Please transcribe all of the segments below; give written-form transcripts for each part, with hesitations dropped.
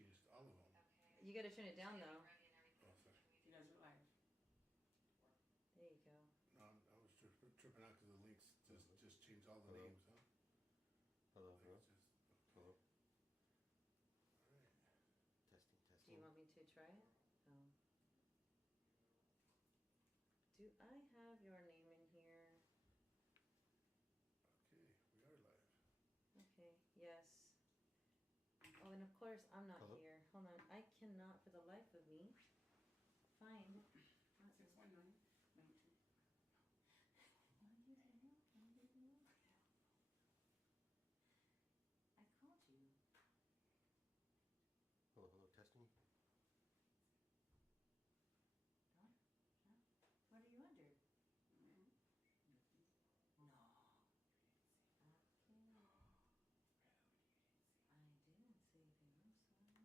changed all of them. You gotta turn it down though. Oh, sorry. You guys are live. There you go. No, I was tripping out because the links just changed all the names, huh? Hello, Like hello. it's just, okay. Hello. All right. Testing, Do testing. you want me to try it? Oh. Do I have your name in here? Okay, we are live. Okay, yes. Oh, and of course, I'm not Hello? here. Hold on. I cannot, for the life of me, find. 619. I called you. Hello, hello, testing. No? No? What are you under? No. Okay. I didn't say there was one. It's Bruno.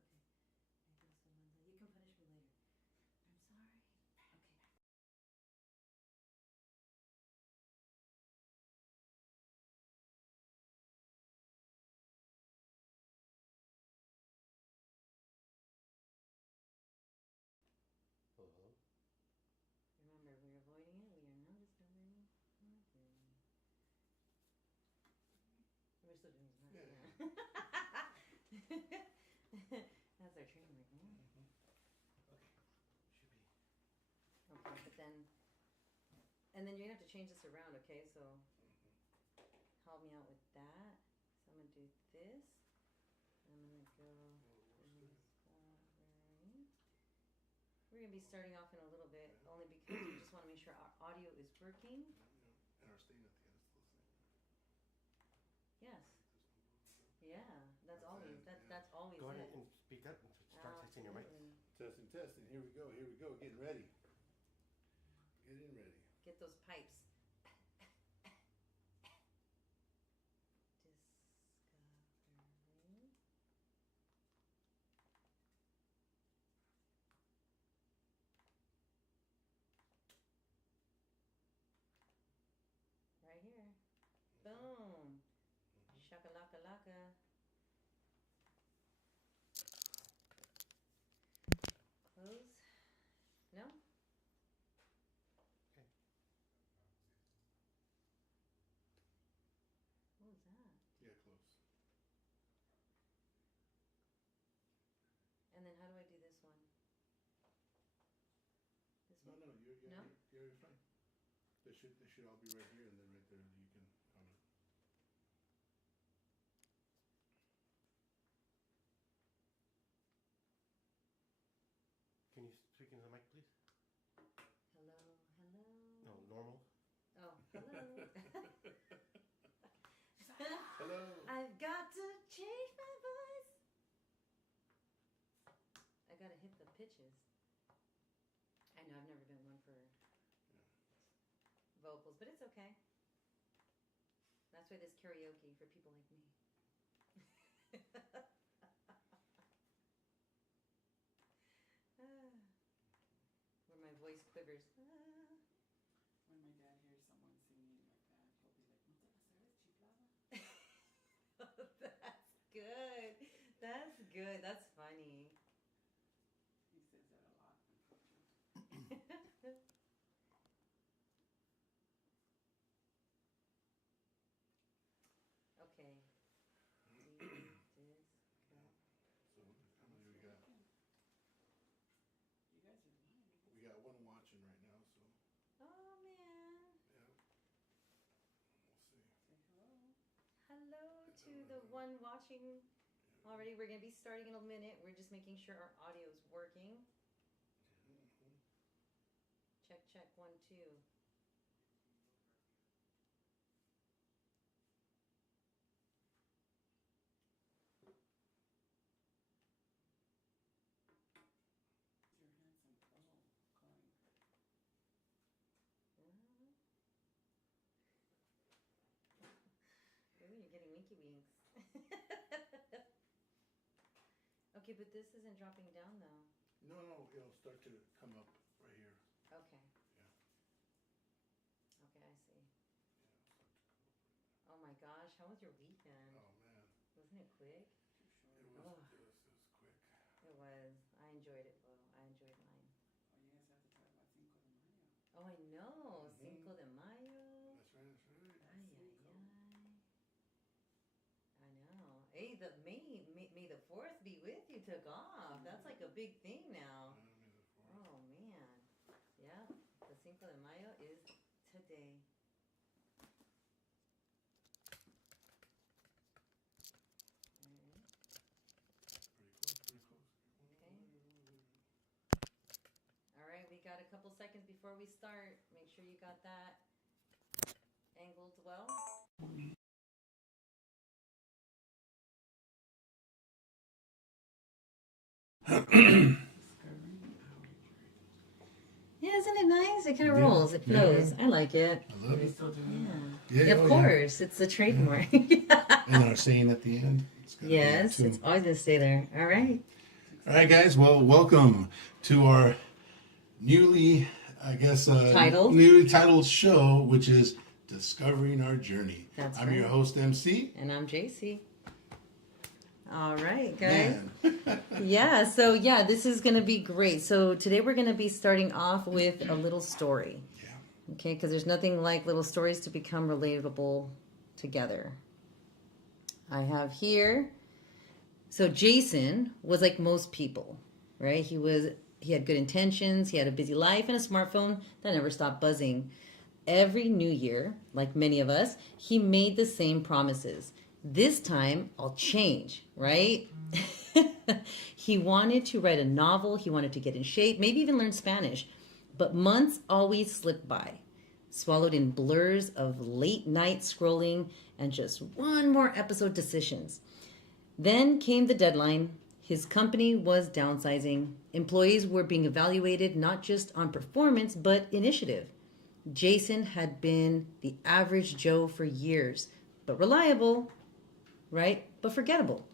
Okay. There goes someone. You can punish me later. I'm sorry. Okay. Hello, hello. Remember, we're avoiding it. We are now discovering. We're still doing this. Yeah. That's our training right now. Mm-hmm. Okay. Should be. Okay, but then, and then you're gonna have to change this around, okay? So help me out with that. So I'm gonna do this. I'm gonna go. Discovery. We're gonna be starting off in a little bit, only because we just want to make sure our audio is working. And our stain at the end is still the same. Yes. Yeah, that's always that's always Go it. ahead and speak up and start testing your mic. Testing, testing. Here we go. Here we go. Getting ready. Getting ready. Get those pipes. Discovery. Right here. Boom. Shakalaka laka. Close. No? Okay. What was that? Yeah, close. And then how do I do this one? This No, one? no, No? you're fine. They should all be right here, and then right there you can comment. Can you speak into the mic, please? Hello, hello. No, normal. Oh, hello. Hello. I've got to change my voice. I gotta hit the pitches. I know I've never been one for vocals, but it's okay. That's why there's karaoke for people like me. Where my voice quivers. When my dad hears someone singing like that, he'll be like, "No te pases, chiflada." That's good. That's good. That's funny. He says that a lot. Okay. So how many we got? You guys are lying. We got one watching right now, so Oh man. yeah. We'll see. Say hello. Hello to the one watching already. We're going to be starting in a minute. We're just making sure our audio is working. Mm-hmm. Check, check, 1, 2. Your handsome fellow calling. Ooh, you're getting winky winks. Okay, but this isn't dropping down though. No, it'll start to come up right here. Okay. Yeah. Okay, I see. gosh, how was your weekend? Oh man, Wasn't it quick? it was Ugh. just, it was quick. It was. I enjoyed it though. I enjoyed mine. Oh, you guys have to talk about Cinco de Mayo. Oh, I know. Mhm. Cinco de Mayo. That's right, that's right. Ay, ay, ay. I know. Hey, May the 4th be with you took off. That's like a big thing now. May the 4th. Oh, man. Yeah. The Cinco de Mayo is today. Pretty close, pretty close. Okay. All right, we got a couple seconds before we start. Make sure you got that angled well. Yeah, isn't it nice? It kind of Yeah. rolls. It flows. I like it. I love They it. still do Yeah. Yeah, Of oh, course, it's a trademark. And our saying at the end. It's gotta be Yes, too. it's always gonna stay there. All right. All right, guys. Well, welcome to our newly, Titled? newly titled show, which is Discovering Our Journey. That's I'm right. your host, MC. And I'm JC. All right, guys. Man. Yeah, this is gonna be great. So today we're gonna be starting off with a little story. Yeah. Okay, because there's nothing like little stories to become relatable together. I have here. So Jason was like most people, right? He had good intentions, he had a busy life and a smartphone that never stopped buzzing. Every new year, like many of us, he made the same promises. This time I'll change, right? He wanted to write a novel, he wanted to get in shape, maybe even learn Spanish. But months always slipped by, swallowed in blurs of late night scrolling and just one more episode decisions. Then came the deadline. His company was downsizing. Employees were being evaluated not just on performance, but initiative. Jason had been the average Joe for years, but reliable, right? But forgettable.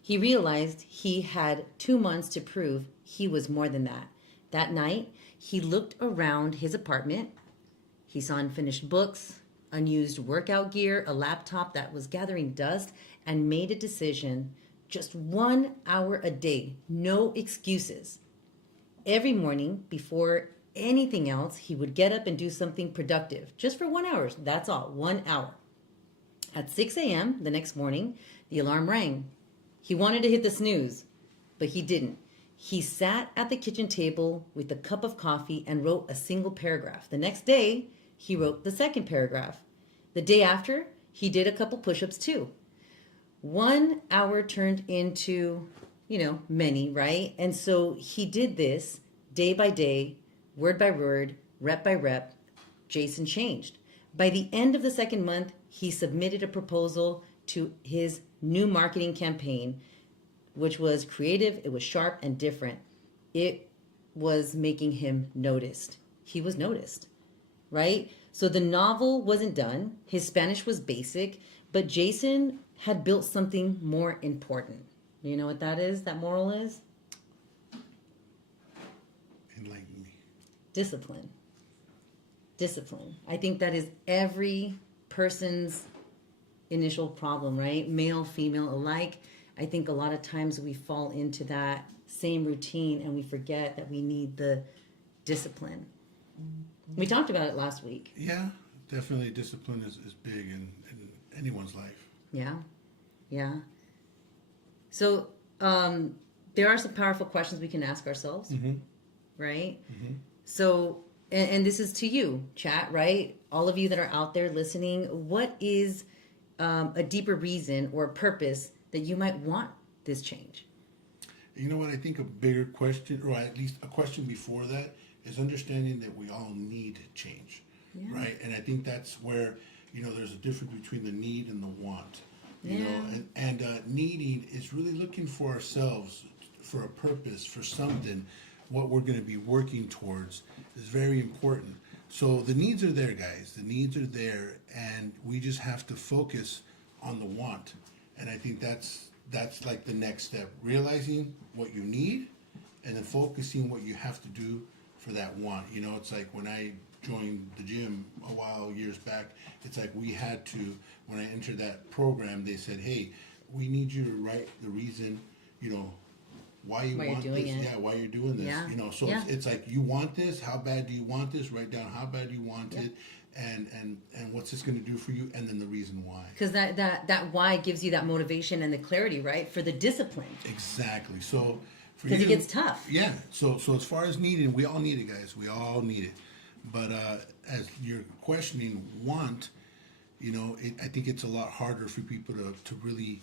He realized he had 2 months to prove he was more than that. That night, he looked around his apartment. He saw unfinished books, unused workout gear, a laptop that was gathering dust, and made a decision. Just 1 hour a day, no excuses. Every morning, before anything else, he would get up and do something productive. Just for 1 hour, that's all, 1 hour. At 6 a.m. the next morning, the alarm rang. He wanted to hit the snooze, but he didn't. He sat at the kitchen table with a cup of coffee and wrote a single paragraph. The next day, he wrote the second paragraph. The day after, he did a couple push-ups too. 1 hour turned into, many, right? And so he did this day by day, word by word, rep by rep. Jason changed. By the end of the second month, he submitted a proposal to his new marketing campaign, which was creative, it was sharp and different. It was making him noticed. He was noticed, right? So the novel wasn't done. His Spanish was basic, but Jason had built something more important. You know what that is? That moral is? Enlighten me. Discipline. Discipline. I think that is every person's initial problem, right? Male, female alike. I think a lot of times we fall into that same routine and we forget that we need the discipline. We talked about it last week. Yeah, definitely discipline is big in anyone's life. Yeah. Yeah. So there are some powerful questions we can ask ourselves, right? Mm-hmm. So, and this is to you, chat, right? All of you that are out there listening, what is a deeper reason or purpose that you might want this change? You know what? I think a bigger question, or at least a question before that, is understanding that we all need change, right? And I think that's where, there's a difference between the need and the want. You know, and needing is really looking for ourselves, for a purpose, for something, what we're going to be working towards is very important. So the needs are there, guys. The needs are there, and we just have to focus on the want. And I think that's like the next step, realizing what you need, and then focusing what you have to do for that want. It's like when I joined the gym a while years back, it's like we had to, when I entered that program, they said, hey, we need you to write the reason, you know, why you Why you're want doing this. it. Yeah, why you're doing this. Yeah. You know, so Yeah. it's like, you want this, how bad do you want this? Write down how bad you want Yeah. it, and what's this going to do for you, and then the reason why. Because that why gives you that motivation and the clarity, right, for the discipline. Exactly. So for Because you it gets tough. Yeah. So as far as needing, we all need it, guys. We all need it. But as you're questioning want, you know, I think it's a lot harder for people to really.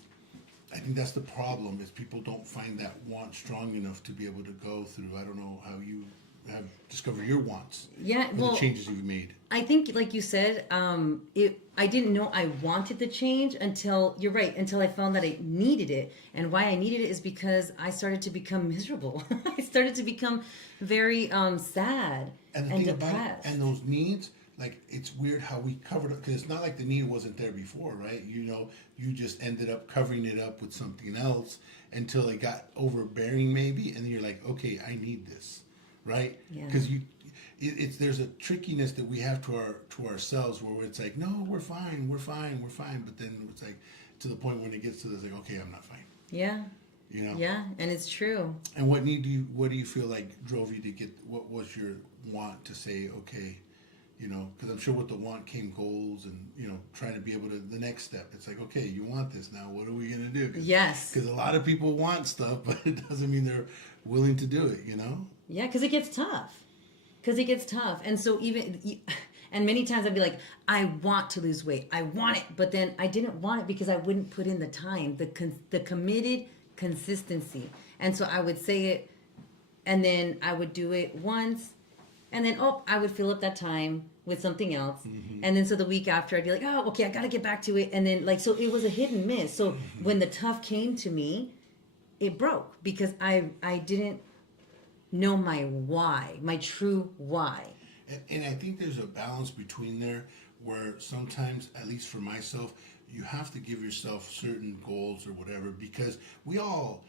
I think that's the problem, is people don't find that want strong enough to be able to go through. I don't know how you have discovered your wants. Yeah, or well, the changes you've made. I think, like you said, I didn't know I wanted the change until, you're right, until I found that I needed it. And why I needed it is because I started to become miserable. I started to become very sad And the and thing about it, depressed. and those needs, like, it's weird how we covered it, because it's not like the need wasn't there before, right? You know, you just ended up covering it up with something else until it got overbearing, maybe, and then you're like, okay, I need this, right? Yeah. Because it's there's a trickiness that we have to ourselves where it's like, no, we're fine, but then it's like to the point when it gets to this, like, okay, I'm not fine, Yeah, you know? yeah, and it's true. And what do you feel like drove you to get, what was your want to say, okay, you know, because I'm sure with the want came goals and, you know, trying to be able to, the next step, it's like, okay, you want this now, what are we going to do? Yes. Because a lot of people want stuff, but it doesn't mean they're willing to do it, you know? Yeah, because it gets tough. And so and many times I'd be like, I want to lose weight. I want it. But then I didn't want it because I wouldn't put in the time, the committed consistency. And so I would say it, and then I would do it once, and then, I would fill up that time with something else. Mm-hmm. And then so the week after I'd be like, oh, okay, I got to get back to it. And then, like, so it was a hit and miss. So when the tough came to me, it broke because I didn't know my why, my true why. And I think there's a balance between there where sometimes, at least for myself, you have to give yourself certain goals or whatever, because we all,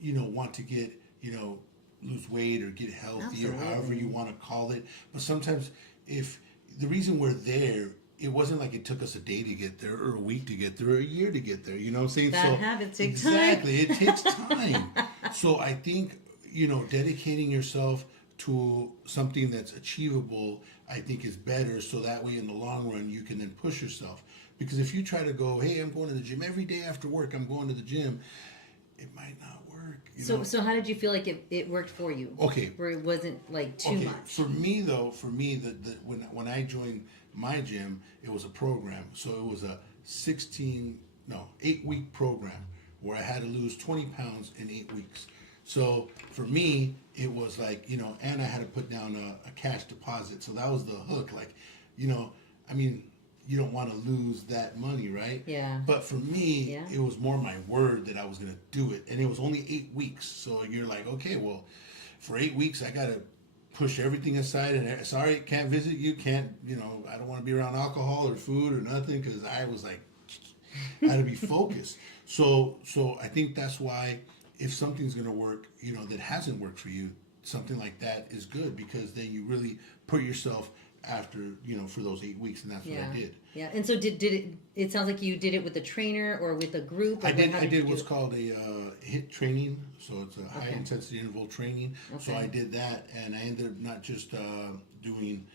you know, want to get, you know, lose weight or get healthy or however you want to call it. But sometimes, if the reason we're there, it wasn't like it took us a day to get there or a week to get there or a year to get there. You know what I'm saying? Bad habits take time. Exactly. It takes time. So I think, you know, dedicating yourself to something that's achievable, I think, is better. So that way in the long run, you can then push yourself. Because if you try to go, hey, I'm going to the gym every day after work, I'm going to the gym, it might not work. You know? So how did you feel like it worked for you? Okay. Where it wasn't like too much? For me, when I joined my gym, it was a program. So it was a 8-week program where I had to lose 20 pounds in 8 weeks. So for me, it was like, you know, and I had to put down a cash deposit. So that was the hook. Like, you know, I mean, you don't want to lose that money, right? Yeah. But for me, it was more my word that I was going to do it. And it was only 8 weeks. So you're like, okay, well, for 8 weeks, I got to push everything aside. And sorry, can't visit you. Can't, you know, I don't want to be around alcohol or food or nothing, because I was like, I had to be focused. So I think that's why if something's going to work, you know, that hasn't worked for you, something like that is good, because then you really put yourself after, you know, for those 8 weeks, and that's what I did. Yeah. And so did it sounds like you did it with a trainer or with a group? Or I did you what's do it? called a HIT training, so it's a high intensity interval training. So Okay. I did that, and I ended up not just doing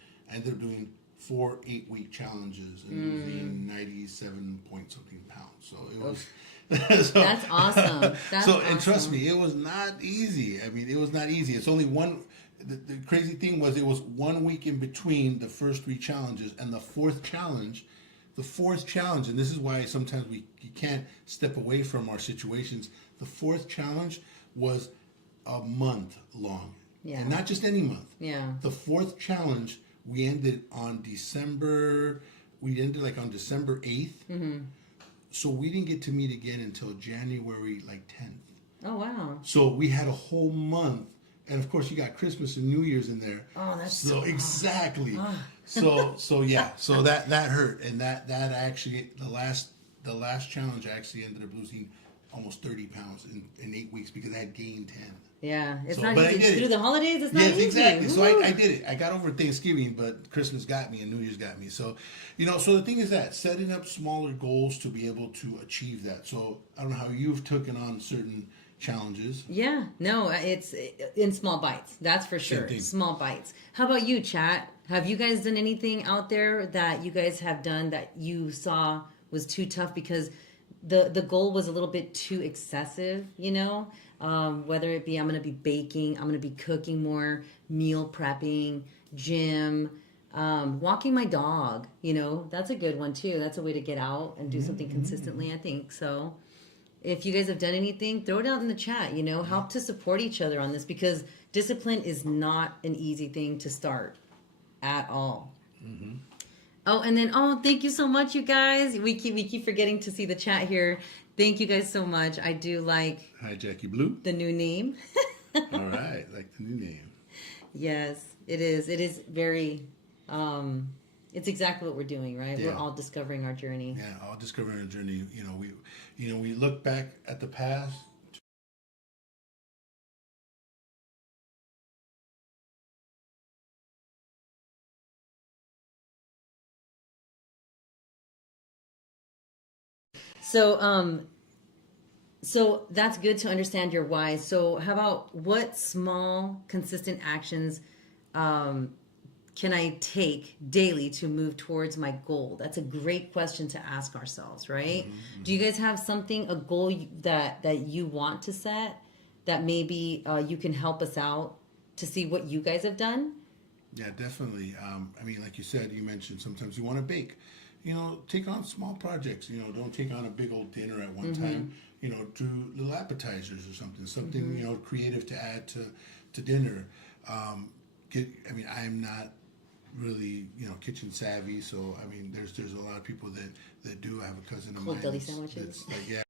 4 8-week challenges and losing 97 point something pounds. So it was. So, That's awesome. That's and trust awesome. me, it was not easy. I mean, it was not easy. It's only one. The crazy thing was, it was 1 week in between the first 3 challenges, and the fourth challenge, and this is why sometimes you can't step away from our situations. The fourth challenge was a month long, and not just any month. Yeah. The fourth challenge, we ended on December 8th. Mm-hmm. So we didn't get to meet again until January 10th. Oh wow. So we had a whole month, and of course you got Christmas and New Year's in there. Oh, that's so exactly. So yeah, so that hurt, and that actually the last challenge, I actually ended up losing almost 30 pounds in 8 weeks, because I had gained 10. Yeah, it's So, not but I easy. did it. Through the holidays, it's not Yes, easy. exactly. So Woo! I did it. I got over Thanksgiving, but Christmas got me and New Year's got me. So, so the thing is that setting up smaller goals to be able to achieve that. So I don't know how you've taken on certain challenges. Yeah, no, it's in small bites. That's for Same sure. thing. Small bites. How about you, chat? Have you guys done anything out there that you guys have done that you saw was too tough because the goal was a little bit too excessive? Whether it be I'm going to be baking, I'm going to be cooking more, meal prepping, gym, walking my dog. That's a good one too. That's a way to get out and do something consistently. I think so. If you guys have done anything, throw it out in the chat, help to support each other on this because discipline is not an easy thing to start at all. Oh, and then, thank you so much, you guys. We keep forgetting to see the chat here. Thank you guys so much. I do like Hi, Jackie Blue. the new name. All right, like the new name. Yes, it is. It is very, it's exactly what we're doing, right? Yeah. We're all discovering our journey. Yeah, all discovering a journey. We look back at the past. So that's good to understand your why. So how about what small, consistent actions can I take daily to move towards my goal? That's a great question to ask ourselves, right? Do you guys have a goal that you want to set that maybe you can help us out to see what you guys have done? Yeah, definitely. Like you said, you mentioned sometimes you want to bake. Take on small projects. Don't take on a big old dinner at one time. Do little appetizers or something creative to add to dinner. I'm not really kitchen savvy, so there's a lot of people that do. I have a cousin of Cold mine deli that's sandwiches. like, yeah.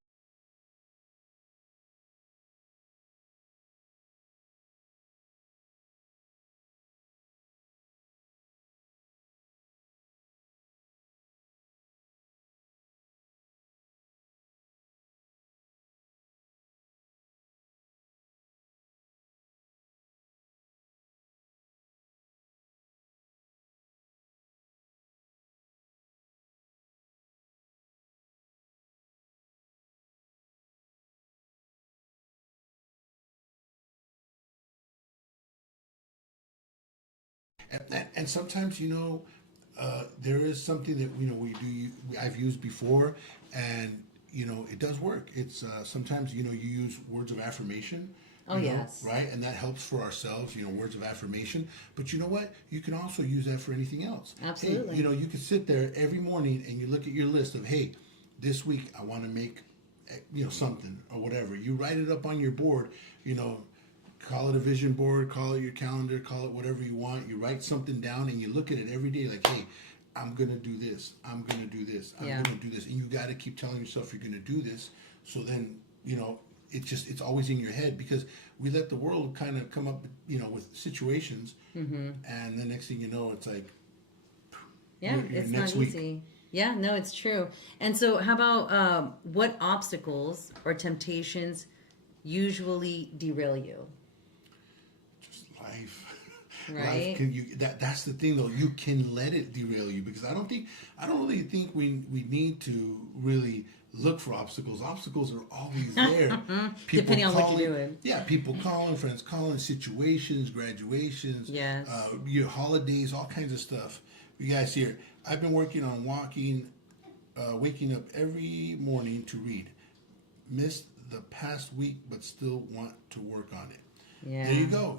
And sometimes there is something that I've used before, and it does work. It's sometimes you use words of affirmation. Oh, yes. Right, and that helps for ourselves. Words of affirmation. But you know what? You can also use that for anything else. Absolutely. Hey, you can sit there every morning and you look at your list of, hey, this week I want to make something or whatever. You write it up on your board. Call it a vision board, call it your calendar, call it whatever you want. You write something down and you look at it every day like, hey, I'm going to do this. I'm going to do this. I'm going to do this. And you got to keep telling yourself you're going to do this. So then, it's always in your head because we let the world kind of come up, with situations. And the next thing you know, it's like, It's next not week. easy. Yeah, no, it's true. And so how about what obstacles or temptations usually derail you? Life. Right. That's the thing though. You can let it derail you because I don't really think we need to really look for obstacles. Obstacles are always there. Depending on what you're doing. Yeah, people calling, friends calling, situations, graduations, Yes. Your holidays, all kinds of stuff. You guys here, I've been working on waking up every morning to read. Missed the past week, but still want to work on it. Yeah. There you go.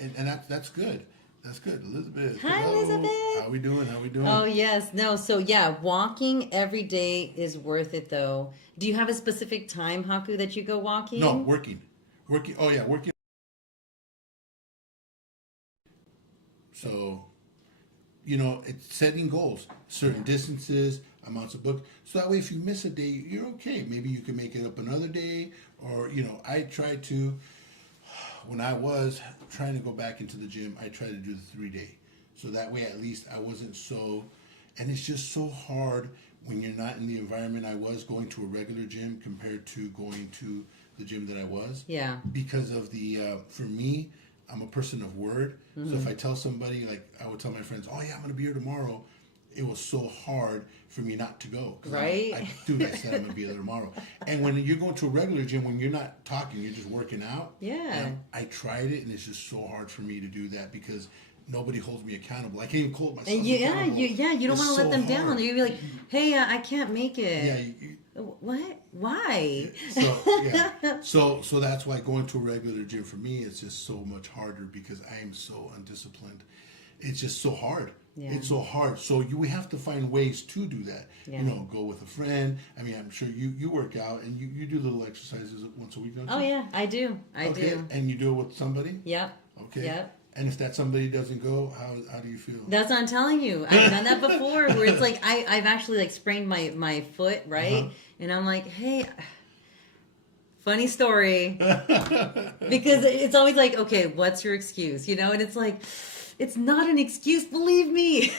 And that's good. That's good. Elizabeth. Hi, hello. Elizabeth. How we doing? Oh, yes. No, so yeah, walking every day is worth it though. Do you have a specific time, Haku, that you go walking? No, working. Oh yeah, working. So, it's setting goals, certain distances, amounts of books. So that way, if you miss a day, you're okay. Maybe you can make it up another day. Or, I tried to, when I was trying to go back into the gym, I tried to do the 3-day. So that way, at least I wasn't so, and it's just so hard when you're not in the environment I was going to a regular gym compared to going to the gym that I was. Yeah. Because of the, for me, I'm a person of word. So if I tell somebody, like I would tell my friends, oh yeah, I'm going to be here tomorrow. It was so hard for me not to go. 'Cause Right? I said I'm going to be there tomorrow. And when you're going to a regular gym, when you're not talking, you're just working out. Yeah. I tried it, and it's just so hard for me to do that because nobody holds me accountable. I can't even hold myself And you accountable. don't It's want to let so them down. hard. You'd be like, hey, I can't make it. Yeah. What? Why? So that's why going to a regular gym for me is just so much harder because I am so undisciplined. It's just so hard. Yeah. It's so hard. So we have to find ways to do that. Yeah. You know, go with a friend. I mean, I'm sure you work out and you do little exercises once a week, don't you? Oh yeah, I do. I do. And you do it with somebody? Yep. Okay. Yep. And if that somebody doesn't go, how do you feel? That's what I'm telling you. I've done that before where it's like I've actually like sprained my foot, right? Uh-huh. And I'm like, hey, funny story. Because it's always like, okay, what's your excuse? You know, and it's like, it's not an excuse, believe me.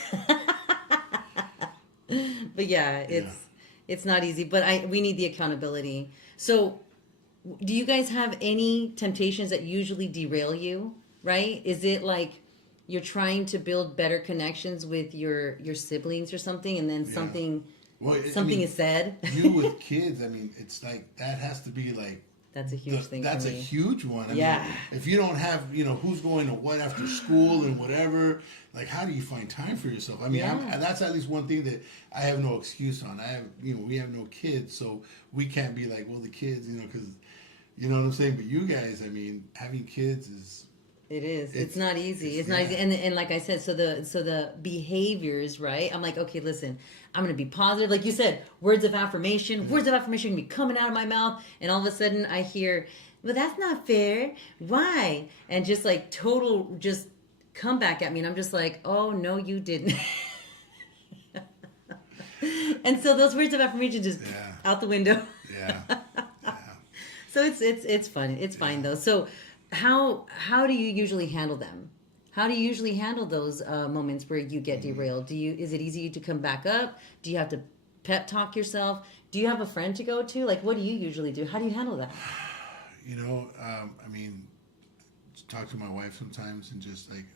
But yeah, it's not easy. But we need the accountability. So do you guys have any temptations that usually derail you? Right? Is it like you're trying to build better connections with your siblings or something, and then something is said? You with kids, I mean, it's like that has to be like That's a huge thing. That's for a me. huge one. I Yeah. mean, if you don't have, who's going to what after school and whatever, like, how do you find time for yourself? I mean, Yeah. that's at least one thing that I have no excuse on. We have no kids, so we can't be like, well, the kids, because, you know what I'm saying? But you guys, I mean, having kids is... It is. It's not easy. It's not yeah. easy. And like I said, so the behaviors, right? I'm like, okay, listen, I'm gonna be positive. Like you said, words of affirmation. Mm-hmm. Words of affirmation gonna be coming out of my mouth, and all of a sudden I hear, well, that's not fair. Why? And just like total just come back at me, and I'm just like, oh no, you didn't. And so those words of affirmation just out the window. Yeah. So it's fun. It's fine though. So how do you usually handle them? How do you usually handle those moments where you get derailed? Is it easy to come back up? Do you have to pep talk yourself? Do you have a friend to go to? Like, what do you usually do? How do you handle that? I mean, talk to my wife sometimes and just like,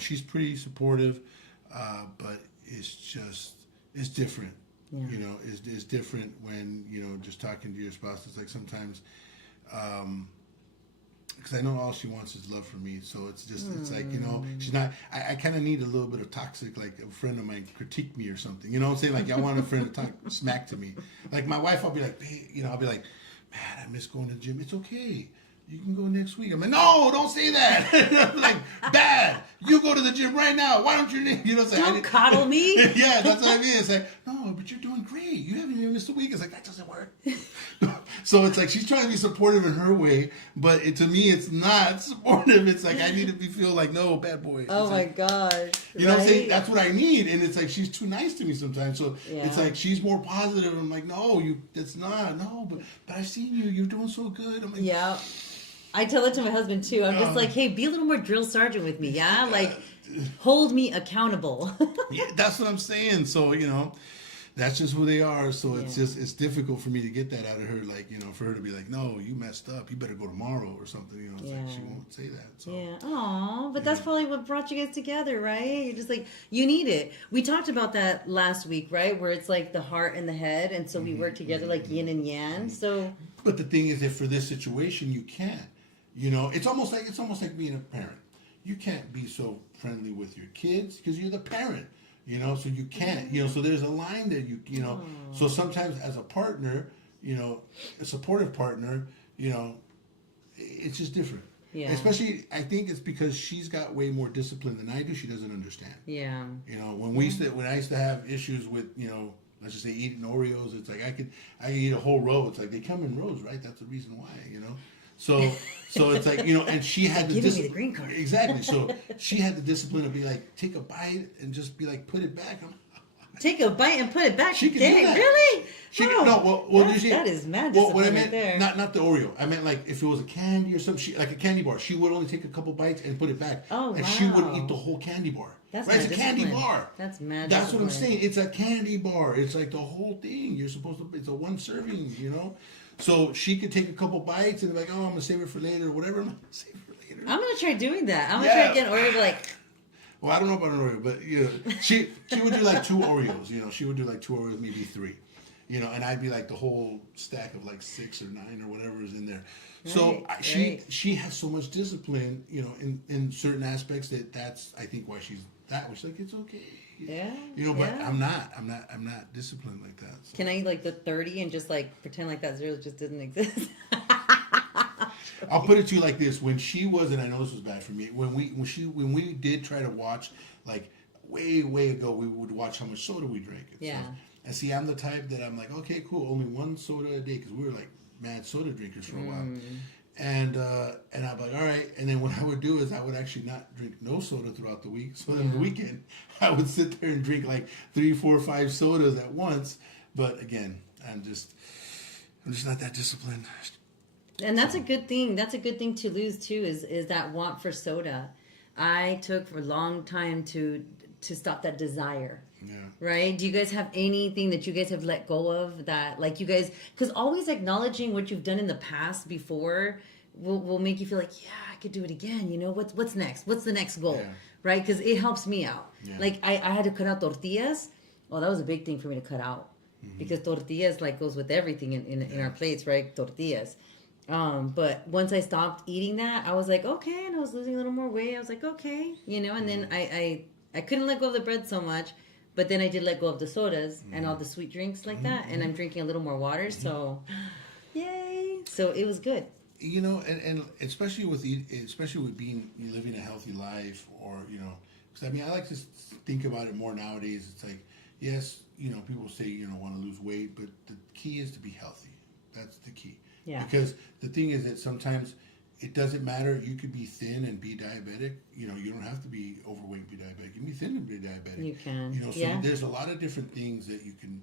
she's pretty supportive, but it's different. Yeah. It's different when, just talking to your spouse. It's like sometimes, because I know all she wants is love from me. So it's just, it's like, she's not, I kind of need a little bit of toxic, like a friend of mine critique me or something. You know what I'm saying? Like, I want a friend to talk smack to me. Like my wife, I'll be like, hey, I'll be like, man, I miss going to the gym. It's okay. You can go next week. I'm like, no, don't say that. Like, bad. You go to the gym right now. Why don't you? It's like, Don't coddle me. Yeah, that's what I mean. It's like, no, but you're doing great. You haven't even missed a week. It's like, that doesn't work. So it's like she's trying to be supportive in her way, but to me, it's not supportive. It's like I need to feel like, no, bad boy. Oh it's my like, gosh. You know what I'm saying? That's what I need. And it's like she's too nice to me sometimes. So it's like she's more positive. I'm like, no, that's not. No, but I've seen you. You're doing so good. I'm like, Yeah. I tell it to my husband too. I'm just like, hey, be a little more drill sergeant with me, yeah? Like, hold me accountable. Yeah, that's what I'm saying. So, that's just who they are. So it's difficult for me to get that out of her. Like, for her to be like, no, you messed up. You better go tomorrow or something. It's like she won't say that. So. Yeah. Aw, but that's probably what brought you guys together, right? You're just like, you need it. We talked about that last week, right? Where it's like the heart and the head. And so we work together like yin and yang. So. But the thing is that for this situation, you can't. It's almost like being a parent. You can't be so friendly with your kids because you're the parent. So you can't, so there's a line that so sometimes as a partner, a supportive partner, it's just different. Yeah. Especially, I think it's because she's got way more discipline than I do. She doesn't understand. Yeah. When I used to have issues with, let's just say eating Oreos, it's like I could eat a whole row. It's like they come in rows, right? That's the reason why, So it's like, and she had giving me the green card. Exactly. So she had the discipline to be like, take a bite and just be like, put it back. Take a bite and put it back. She can do that. Really? That is mad discipline what I meant, right there. not the Oreo. I meant like if it was a candy or something, like a candy bar, she would only take a couple bites and put it back. Oh, and wow. she wouldn't eat the whole candy bar. That's right? It's a candy discipline. bar. That's mad That's what I'm discipline. saying. It's a candy bar. It's like the whole thing. It's a one serving, So she could take a couple bites and be like, oh, I'm gonna save it for later or whatever. I'm like, save it for later. I'm gonna try doing that. I'm gonna Yeah. try to get an Oreo, but like, Well, I don't know about an Oreo, but you know, she would do like 2 Oreos. You know, she would do like 2 Oreos, maybe 3. You know, and I'd be like the whole stack of like 6 or 9 or whatever is in there. So Right. she has so much discipline, you know, in certain aspects that's I think why she's that way. She's like, it's okay. yeah. You know, but yeah. I'm not disciplined like that. So. Can I eat like the 30 and just like pretend like that 0 just didn't exist? I'll put it to you like this: when she was, and I know this was bad for me, when we did try to watch, like way ago, we would watch how much soda we drank. And Yeah. stuff. And see, I'm the type that I'm like, okay, cool, only 1 soda a day because we were like mad soda drinkers for a while. And I'm like, all right. And then what I would do is I would actually not drink no soda throughout the week. So then the weekend, I would sit there and drink like 3, 4, 5 sodas at once. But again, I'm just not that disciplined. And that's a good thing. That's a good thing to lose too. Is that want for soda? I took for a long time to stop that desire. Yeah. Right? Do you guys have anything that you guys have let go of that, like you guys? Because always acknowledging what you've done in the past before will make you feel like, yeah, I could do it again. You know, what's next? What's the next goal? Yeah. Right? Because it helps me out. Yeah. Like I had to cut out tortillas. Well, that was a big thing for me to cut out because tortillas like goes with everything in our plates, right? Tortillas. But once I stopped eating that, I was like, okay, and I was losing a little more weight. I was like, okay, you know, and then I couldn't let go of the bread so much, but then I did let go of the sodas and all the sweet drinks like that, and I'm drinking a little more water, so yay! So it was good. You know, and especially with being living a healthy life, or you know, because I mean, I like to think about it more nowadays. It's like, yes, you know, people say want to lose weight, but the key is to be healthy. That's the key. Yeah. Because the thing is that sometimes it doesn't matter. You could be thin and be diabetic. You know, you don't have to be overweight and be diabetic. You can be thin and be diabetic. You can. You know, so Yeah. there's a lot of different things that you can,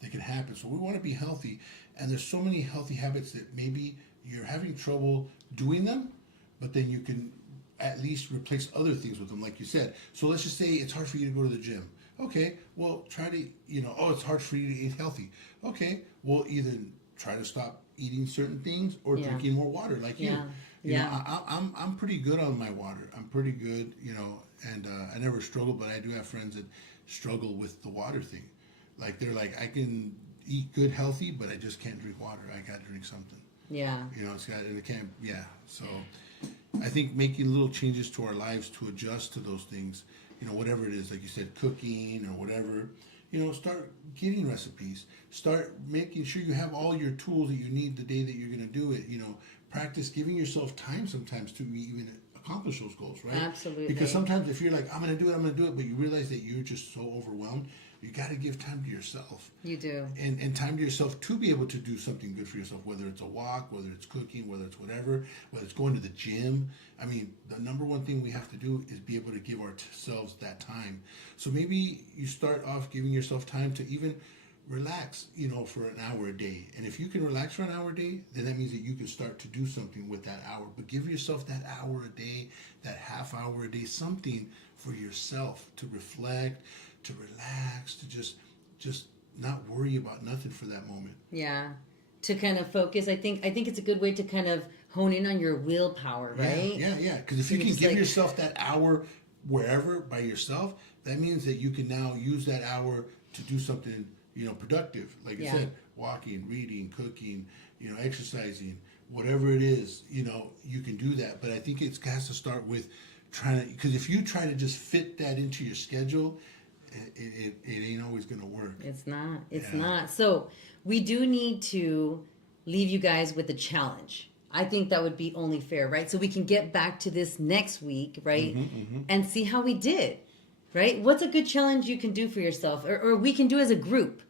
that can happen. So we want to be healthy, and there's so many healthy habits that maybe you're having trouble doing them, but then you can at least replace other things with them, like you said. So let's just say it's hard for you to go to the gym. Okay, well, try to, it's hard for you to eat healthy. Okay, well, either try to stop eating certain things or Yeah. drinking more water, like you. Yeah. You Yeah. know, I'm pretty good on my water. I'm pretty good, and I never struggle, but I do have friends that struggle with the water thing. Like they're like, I can eat good, healthy, but I just can't drink water. I got to drink something. Yeah. And it can't. Yeah. So I think making little changes to our lives to adjust to those things, whatever it is, like you said, cooking or whatever. Start getting recipes. Start making sure you have all your tools that you need the day that you're going to do it. Practice giving yourself time sometimes to even accomplish those goals, right? Absolutely. Because sometimes if you're like, I'm going to do it, but you realize that you're just so overwhelmed, you got to give time to yourself. You do. And time to yourself to be able to do something good for yourself, whether it's a walk, whether it's cooking, whether it's whatever, whether it's going to the gym. I mean, the number one thing we have to do is be able to give ourselves that time. So maybe you start off giving yourself time to even relax, for an hour a day. And if you can relax for an hour a day, then that means that you can start to do something with that hour. But give yourself that hour a day, that half hour a day, something for yourself to reflect, to relax, to just not worry about nothing for that moment. Yeah. To kind of focus. I think it's a good way to kind of hone in on your willpower, right? Yeah. Because if So you you're can just give like- yourself that hour wherever by yourself, that means that you can now use that hour to do something, productive. Like Yeah. I said, walking, reading, cooking, exercising, whatever it is, you can do that. But I think it has to start with trying to, because if you try to just fit that into your schedule, it ain't always going to work. It's not. It's Yeah. not. So we do need to leave you guys with a challenge. I think that would be only fair, right? So we can get back to this next week, right? And see how we did, right? What's a good challenge you can do for yourself, or we can do as a group,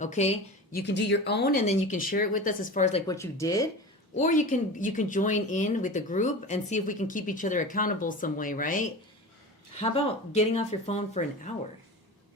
okay? You can do your own, and then you can share it with us as far as like what you did, or you can join in with the group and see if we can keep each other accountable some way, right? How about getting off your phone for an hour?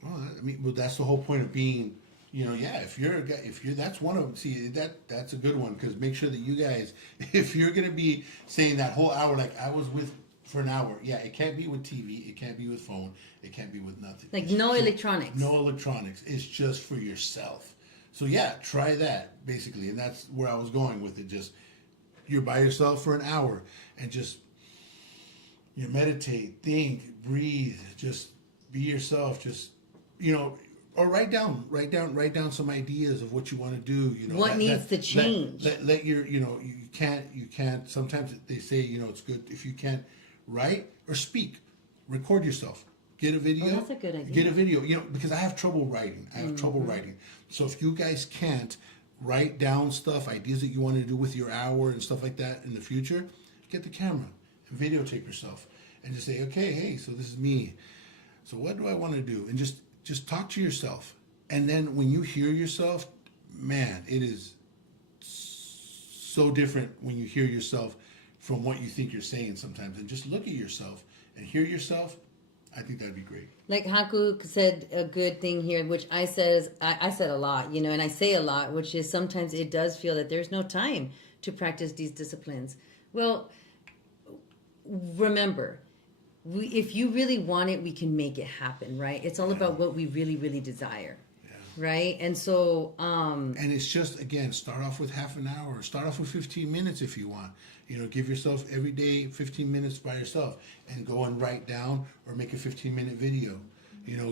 Well, that's the whole point of being, if you're a guy, that's one of, see, that's a good one, because make sure that you guys, if you're going to be saying that whole hour, like I was with for an hour, yeah, it can't be with TV, it can't be with phone, it can't be with nothing. Like It's no just- electronics. No electronics. It's just for yourself. So yeah, try that basically, and that's where I was going with it. Just you're by yourself for an hour, and just you meditate, think, breathe, just be yourself. Just or write down some ideas of what you want to do. What needs to change? Let your you can't. Sometimes they say it's good if you can't write or speak, record yourself. Get a video. Oh, that's a good idea. Get a video. Because I have trouble writing. So if you guys can't write down stuff, ideas that you want to do with your hour and stuff like that in the future, get the camera and videotape yourself and just say, okay, hey, so this is me. So what do I want to do? And just talk to yourself. And then when you hear yourself, man, it is so different when you hear yourself from what you think you're saying sometimes. And just look at yourself and hear yourself. I think that'd be great. Like Haku said a good thing here, which I said a lot, and I say a lot, which is sometimes it does feel that there's no time to practice these disciplines. Well, remember, if you really want it, we can make it happen, right? It's all about what we really, really desire. Right? And so and it's just, again, start off with half an hour, start off with 15 minutes if you want. Give yourself every day 15 minutes by yourself and go and write down or make a 15-minute video,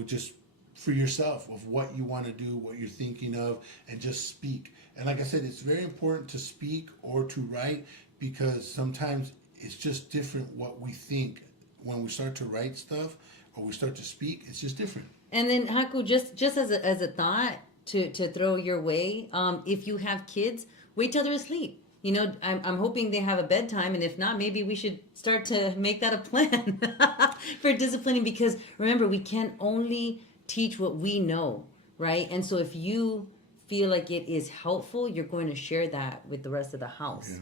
just for yourself of what you want to do, what you're thinking of, and just speak. And like I said, it's very important to speak or to write, because sometimes it's just different what we think when we start to write stuff or we start to speak. It's just different. And then Haku, just as a thought to throw your way, if you have kids, wait till they're asleep. I'm hoping they have a bedtime, and if not, maybe we should start to make that a plan for disciplining, because remember, we can only teach what we know, right? And so if you feel like it is helpful, you're going to share that with the rest of the house,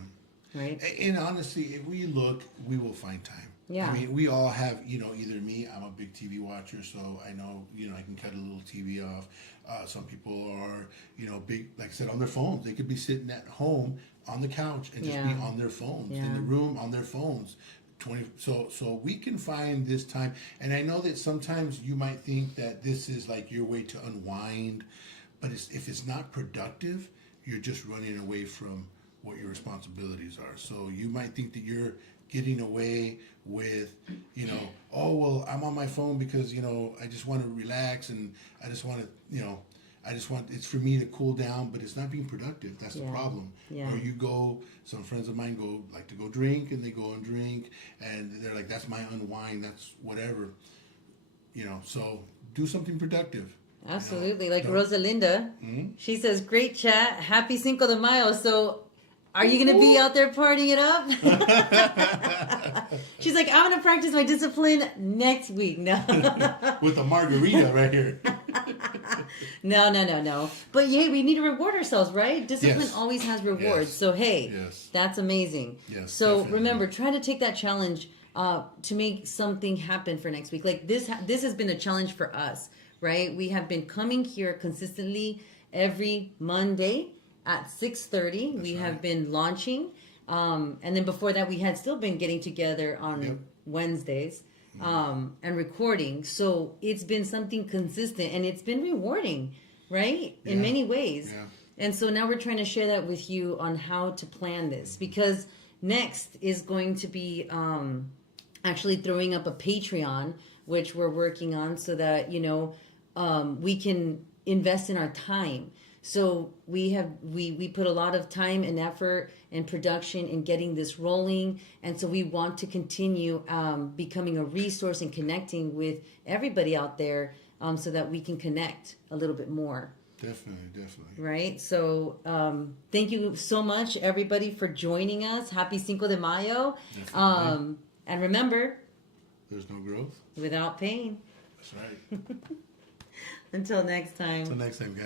right? And honestly, if we look, we will find time. Yeah. I mean, we all have, either me, I'm a big TV watcher, so I know, I can cut a little TV off. Some people are, big, like I said, on their phones. They could be sitting at home on the couch and just be on their phones, in the room on their phones. So we can find this time. And I know that sometimes you might think that this is like your way to unwind, but if it's not productive, you're just running away from what your responsibilities are. So you might think that you're getting away with, oh, well, I'm on my phone because, I just want to relax and I just want to, it's for me to cool down, but it's not being productive. That's the problem. Yeah. Or some friends of mine like to go drink, and they go and drink, and they're like, that's my unwind, that's whatever. So do something productive. Absolutely. Like Rosalinda, she says, great chat. Happy Cinco de Mayo. So are you going to be out there partying it up? She's like, I'm going to practice my discipline next week. No. With a margarita right here. No. But hey, we need to reward ourselves, right? Discipline always has rewards. Yes. So hey, that's amazing. Yes, so definitely. remember, try to take that challenge to make something happen for next week. Like this has been a challenge for us, right? We have been coming here consistently every Monday at 6:30. We have been launching. And then before that, we had still been getting together on Wednesdays and recording. So it's been something consistent, and it's been rewarding, right? In many ways. Yeah. And so now we're trying to share that with you on how to plan this, because next is going to be actually throwing up a Patreon, which we're working on, so that, we can invest in our time. So we put a lot of time and effort and production in getting this rolling. And so we want to continue becoming a resource and connecting with everybody out there so that we can connect a little bit more. Definitely. Right? So thank you so much, everybody, for joining us. Happy Cinco de Mayo. And remember, there's no growth without pain. That's right. Until next time. Until next time, guys.